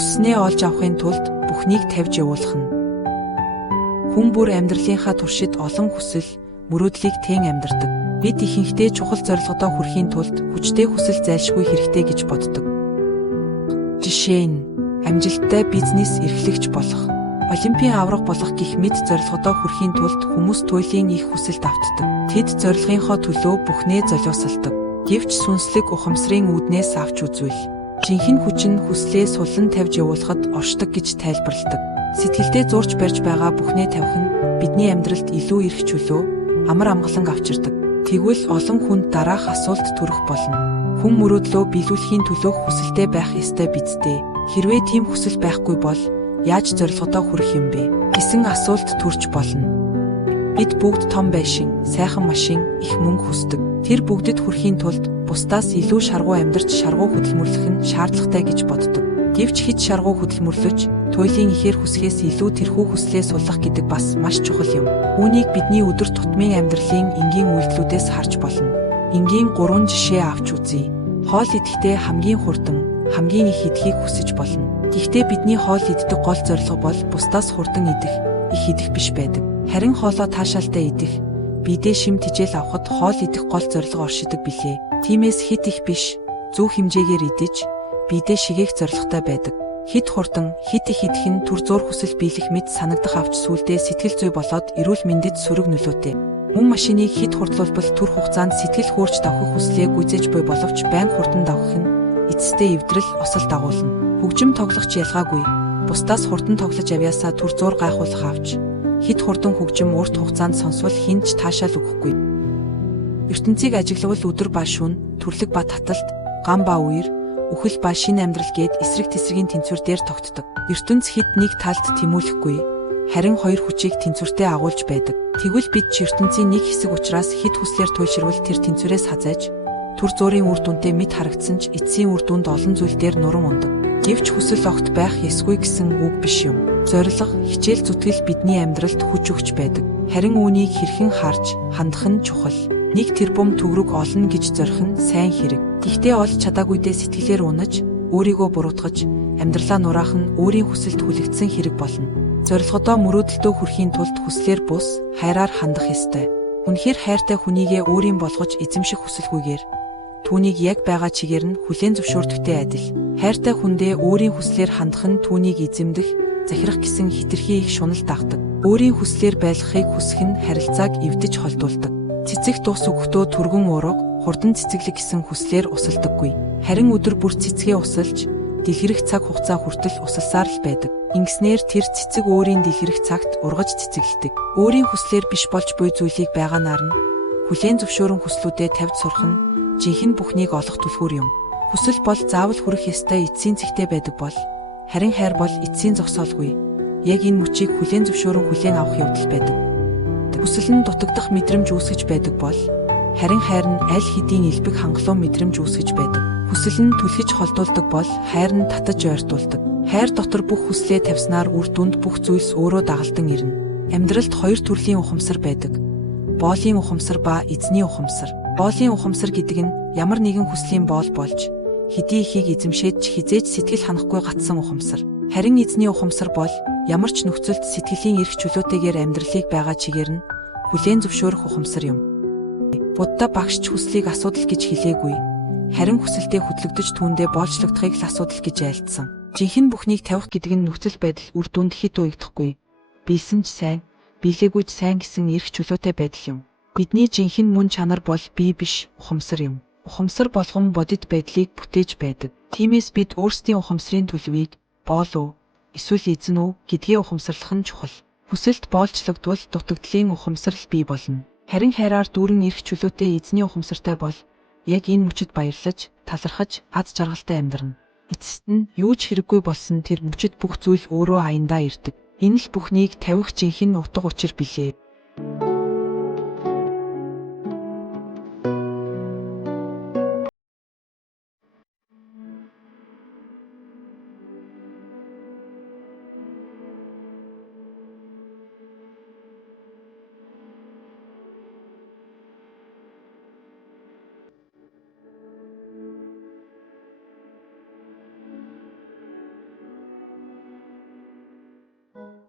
хүсснээ олж авахын тулд бүхнийг тавьж явуулах нь. Хүн бүр амьдралынхаа туршид олон хүсэл, мөрөөдлийг тэн амьдардаг. Бид ихэнхдээ чухал зорилгодоо хүрэхийн тулд хүчтэй хүсэл зайлшгүй хэрэгтэй гэж боддог. Жишээ нь амжилттай бизнес эрхлэгч болох, олимпийн аварга болох гэх мэт зорилгодоо хүрэхийн тулд хүмүүс туйлын их хүсэлд автдаг. Тэд зорилгынхоо төлөө бүхнээ золиосолдог. Гэвч сүнслэг ухамсарын үүднээс авч үзвэл жинхэнэ хүч нь хүслээ сулан тавьж явуулахад оршдог гэж тайлбарладаг. Сэтгэлдээ зурж барьж байгаа бүхнээ тавих нь бидний амьдралд илүү эрх чөлөө, амар амгаланг авчирдаг. Тэгвэл олон хүнд дараах асуулт төрөх болно. Хүн мөрөөдлөө биелүүлэхийн төлөө хүсэлтэй байх ёстой биз дээ. Хэрвээ тийм хүсэл байхгүй бол яаж зорилгодоо хүрэх юм бэ гэсэн асуулт төрж болно. Бид бүгд том байшин, сайхан машин, их мөнгө хүсдэг. Тэр бүгдэд хүрэхийн тулд бусдаас илүү шаргуу амьдарч шаргуу хөдөлмөрлөх нь шаардлагатай гэж боддог. Гэвч хэд шаргуу хөдөлмөрлөж, туйлын ихээр хүсхээс илүү тэрхүү хүслээ суллах гэдэг бас маш чухал юм. Үүнийг бидний өдөр тутмын амьдралын энгийн үйлдэлүүдээс харж болно. Энгийн 3 жишээ авч үзье. Хоол идэхдээ хамгийн хурдан, хамгийн их идэхийг хүсэж болно. Гэхдээ бидний хоол иддэг гол зорилго бол бусдаас хурдан идэх, их идэх биш байдаг. Харин хоолоо таашаалтай идэх, биедээ шим тижэл авахд хоол идэх гол зорилго оршидог билээ. Тиймээс хит их биш, зөв хэмжээгээр идэж, биедээ шигээх зорилготой байдаг. Хит хурдан, хит их идэх нь түр зуур хүсэл биелэх мэт санагдах авч сүулдэ сэтгэл зүй болоод эрүүл мэндэд сөрөг нөлөөтэй. Мөн машиныг хит хурдлуулбал түр хугацаанд сэтгэл хөөрч давхих хүслээ гүйцээж буй боловч байнга хурдан давхих нь эцэстээ эвдрэл, осол дагуулна. Хөгжим тоглогч ялгаагүй, бусдаас хурдан тоглож авьяасаа түр зуур гайхуулах авч хит хурдан хөгжим урт хугацаанд сонсвол хинч таашаал өгөхгүй. ертөнцийг ажиглавал өдөр ба шөнө, төрлөг ба таталт, гам ба үер, үхэл ба шинэ амьдрал гээд эсрэг тесрэгийн тэнцвэр дээр тогтдог. ертөнц хэд нэг талд тэмүүлэхгүй, харин хоёр хүчийг тэнцвэртэй агуулж байдаг. Тэгвэл бид ч ертөнцийн нэг хэсэг учраас хэд хүслээр туйлширвал тэр тэнцвэрээс хазайж, түр зуурын үр дүнтэй мэд харагдсан ч эцсийн үр дүнд олон зүйл дээр нуран ундаг. Гэвч хүсэл огт байх ёсгүй гэсэн үг биш юм. Зорилго, хичээл зүтгэл бидний амьдралд хүч өгч байдаг. Харин үүнийг хэрхэн харж, хандах нь чухал. Нэг тэрбум төгрөг олно гэж зорих нь сайн хэрэг. Гэхдээ олж чадаагүйдээ сэтгэлээр унаж, өөрийгөө буруутгаж, амьдралаа нураах нь өөрийн хүсэлд хүлэгдсэн хэрэг болно. Зорилгодоо мөрөөдөлтөө хүрэхийн тулд хүслээр бус, хайраар хандах ёстой. Үнэхээр хайртай хүнийгээ өөрийн болгож эзэмших хүсэлгүйгээр түүнийг яг байгаа чигээр нь хүлээн зөвшөөрдөгтэй адил. Хайртай хүндээ өөрийн хүслээр хандах нь түүнийг эзэмдэх, захирах гэсэн хэтэрхий их шунал дагдаг. Өөрийн хүслээр байлгахыг хүсэх нь харилцааг эвдэж холдуулдаг. Цэцэг дус өгөхдөө түргэн уурга, хурдан цэцэглэг гэсэн хүслээр усалдаггүй. Харин өдөр бүр цэцгээ усалж, дэлгэрэх цаг хугацаа хүртэл усалсаар л байдаг. Ингэснээр тэр цэцэг өөрийн дэлгэрэх цагт ургаж цэцэглэдэг. Өөрийн хүслээр биш болж буй зүйлийг байгаанаар нь хүлээн зөвшөөрөн хүслүүдэд тавьж сурах нь жинхэнэ бүхнийг олох түлхүүр юм. Хүсэл бол заавал хүрэх ёстой эцсийн цэгтэй байдаг бол, харин хайр бол эцсийн зогсоолгүй. Яг энэ мөчийг хүлээн зөвшөөрөн хүлээн авах явдал байдаг. Хүсэл нь дутагдах мэдрэмж үүсгэж байдаг бол, харин хайр нь аль хэдийн элбэг хангалуун мэдрэмж үүсгэж байдаг. Хүсэл нь түлхэж холдуулдаг бол, хайр нь татаж ойртуулдаг. Хайр дотор бүх хүслээ тавьснаар үр дүнд бүх зүйлс өөрөө дагалдан ирнэ. Амьдралд хоёр төрлийн ухамсар байдаг. Боолын ухамсар ба эзний ухамсар. Боолын ухамсар гэдэг нь ямар нэгэн хүслийн боол болж, хэдий ихийг эзэмшээд ч хизээж сэтгэл ханахгүй гатсан ухамсар. Харин эзний ухамсар бол ямар ч нөхцөлд сэтгэлийн эрх чөлөөтэйгээр амьдралыг байгаа чигээр нь хүлээн зөвшөөрөх ухамсар юм. Будда багш ч хүслийг асуудал гэж хэлээгүй. Харин хүсэлтэд хөдлөгдөж түүндээ боолчлогдохыг л асуудал гэж айлдсан. Жинхэнэ бүхнийг тавих гэдэг нь нөхцөл байдал үр дүнд хэд уягдахгүй. Биелсэн ч сайн, биелээгүй ч сайн гэсэн эрх чөлөөтэй байдал юм. Бидний жинхэнэ мөн чанар бол бие биш, ухамсар юм. Ухамсар болгон бодит байдлыг бүтээж байдаг. Тиймээс бид өөрсдийн ухамсарын төлөвийг боол уу, эсвэл эзэн үү гэдгээ ухамсарлах нь чухал. Хүсэлт боолчлогдвол дутагдлын ухамсар л бий болно. Харин хайраар дүүрэн эрх чөлөөтэй эзний ухамсартай бол яг энэ мөчөд баярлаж, талархаж, аз жаргалтай амьдрна. Эцэст нь юу ч хэрэггүй болсон тэр мөчөд бүх зүйл өөрөө аяндаа ирдэг. Энэ л бүхнийг тавих жинхэнэ утга учир билээ.